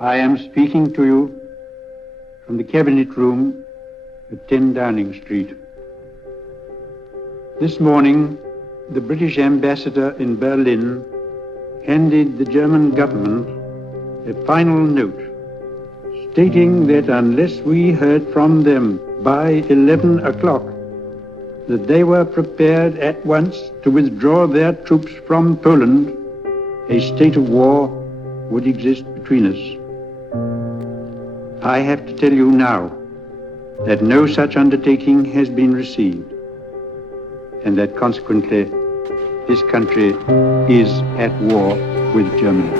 I am speaking to you from the Cabinet Room at 10 Downing Street. This morning, the British ambassador in Berlin handed the German government a final note stating that unless we heard from them by 11 o'clock, that they were prepared at once to withdraw their troops from Poland, a state of war would exist between us. I have to tell you now that no such undertaking has been received, and that consequently this country is at war with Germany.